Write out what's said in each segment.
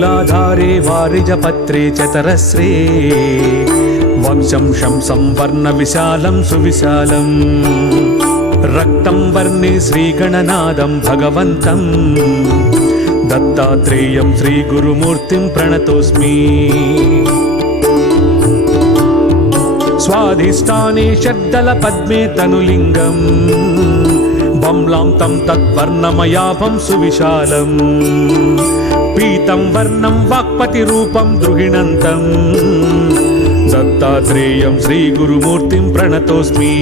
मूलाधारे वारिजपत्रे चतरस्रे वंशं शंसं वर्णविशालं सुविशालम् रक्तं वर्णे श्रीगणनादं भगवन्तं दत्तात्रेयं श्रीगुरुमूर्तिं प्रणतोऽस्मि। स्वाधिष्ठाने षड्दलपद्मे तनुलिङ्गम् बम्लां तं तद्वर्णमयाभं सुविशालम् पीतं वर्णं वाक्पतिरूपं द्रुहिणन्तं दत्तात्रेयं श्रीगुरुमूर्तिं प्रणतोऽस्मि।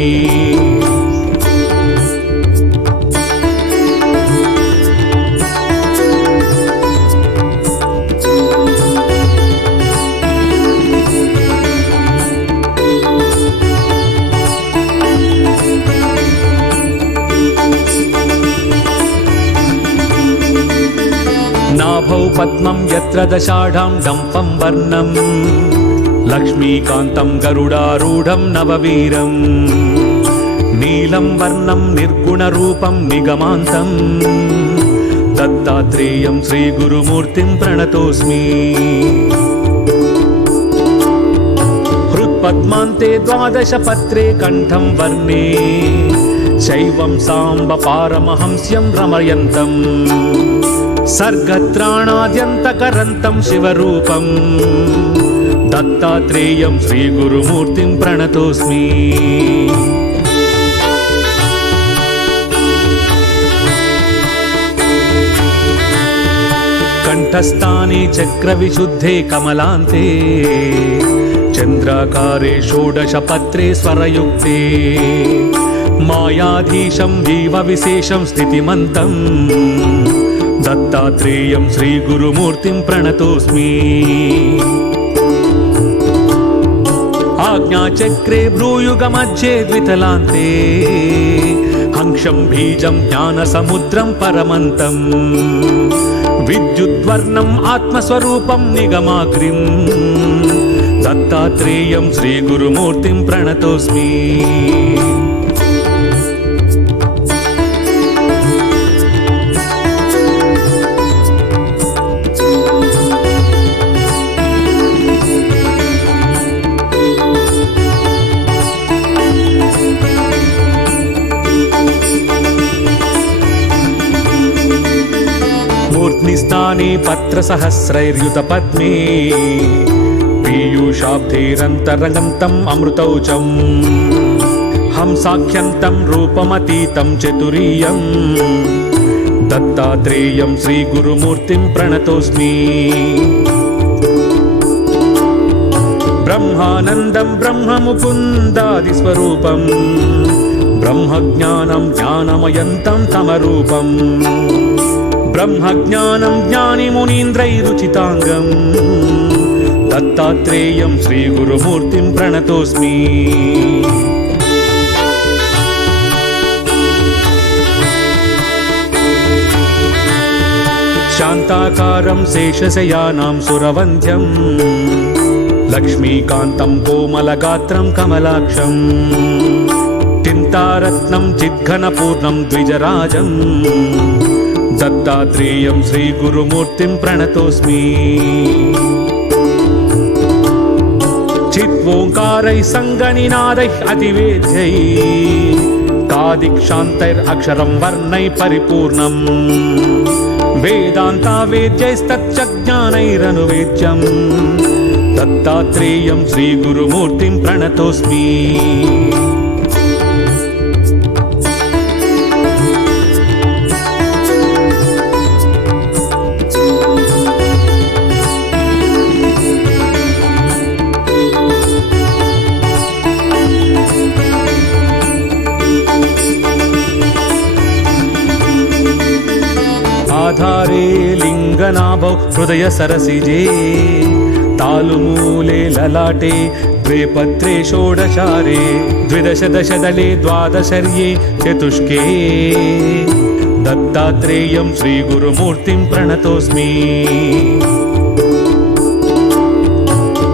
नाभौ पद्मं यत्र दशाढं डम्फं वर्णं लक्ष्मीकान्तं गरुडारूढं नववीरं नीलं वर्णं निर्गुणरूपं निगमान्तं दत्तात्रेयं श्रीगुरुमूर्तिं प्रणतोऽस्मि। हृत्पद्मान्ते द्वादशपत्रे कण्ठं वर्णे शैवं साम्ब पारमहंस्यं रमयन्तं सर्गत्राणाद्यन्तकरन्तं शिवरूपं दत्तात्रेयं श्रीगुरुमूर्तिं प्रणतोऽस्मि। कण्ठस्थाने चक्रविशुद्धे कमलान्ते चन्द्राकारे षोडशपत्रे स्वरयुक्ते मायाधीशं जीवविशेषं स्थितिमन्तं दत्तात्रेयं श्रीगुरुमूर्तिं प्रणतोऽस्मि। आज्ञाचक्रे भ्रूयुगमध्ये द्वितलान्ते हंसं बीजं ज्ञानसमुद्रं परमन्तं विद्युद्वर्णम् आत्मस्वरूपं निगमाग्रिं दत्तात्रेयं श्रीगुरुमूर्तिं प्रणतोऽस्मि। मूर्ध्निस्थाने पत्रसहस्रैर्युतपद्मे पीयूषाब्धैरन्तरङ्गन्तम् अमृतौचं हंसाख्यन्तं रूपमतीतं चतुरीयं दत्तात्रेयं श्रीगुरुमूर्तिं प्रणतोऽस्मि। ब्रह्मानन्दं ब्रह्ममुकुन्दादिस्वरूपं ब्रह्मज्ञानं ज्ञानमयन्तं तमरूपम् ब्रह्मज्ञानं ज्ञानिमुनीन्द्रैरुचिताङ्गं दत्तात्रेयं श्रीगुरुमूर्तिं प्रणतोऽस्मि। शान्ताकारं शेषशयानां सुरवन्ध्यं लक्ष्मीकान्तं कोमलगात्रं कमलाक्षं चिन्तारत्नं चिद्घनपूर्णं द्विजराजं दत्तात्रेयं श्रीगुरुमूर्तिं प्रणतोऽस्मि। चिद्ओङ्कारैः सङ्गनिनादैः अतिवेद्यैः कादिक्षान्तैरक्षरं वर्णैः परिपूर्णं वेदान्तावेद्यैस्तच्चज्ञानैरनुवेद्यं दत्तात्रेयं श्रीगुरुमूर्तिं प्रणतोऽस्मि। आधारे लिङ्गनाभौ हृदय सरसिजे तालुमूले ललाटे द्वे पत्रे षोडशारे द्विदश दशदले द्वादशर्ये चतुष्के दत्तात्रेयं श्रीगुरुमूर्तिं प्रणतोऽस्मि।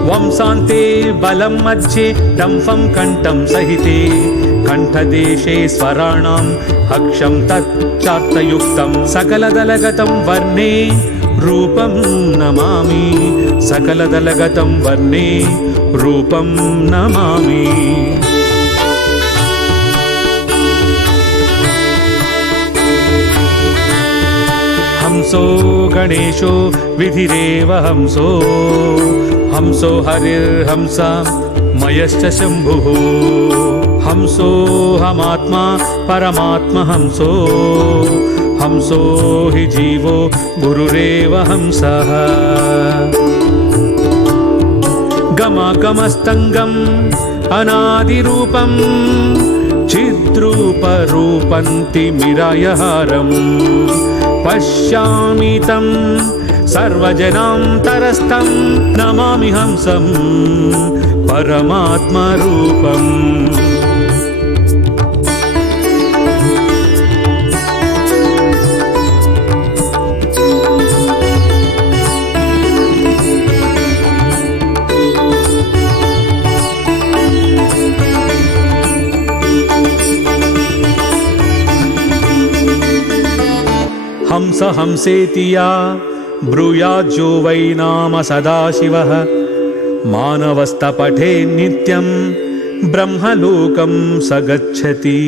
वंशान्ते बलं मध्ये डम्फं कण्ठं सहिते कंठदेशे स्वराणाम् अक्षं तच्चार्थयुक्तं सकलदलगतं वर्णे रूपं नमामि सकलदलगतं वर्णे रूपं नमामि हंसो गणेशो विधिरेव हंसो हंसो हरिर्हंसा मयश्च शम्भुः हंसोऽहमात्मा परमात्मा हंसो हंसो हि जीवो गुरुरेव हंसः गमगमस्तङ्गम् अनादिरूपं चिद्रूपरूपन्तिमिरायहारम् पश्यामि तं सर्वजनान्तरस्थं नमामि हंसं परमात्मरूपम् हंस हंसेति या ब्रूयाज्जो वै नाम सदाशिवः मानवस्तपठे नित्यं ब्रह्मलोकं स गच्छति।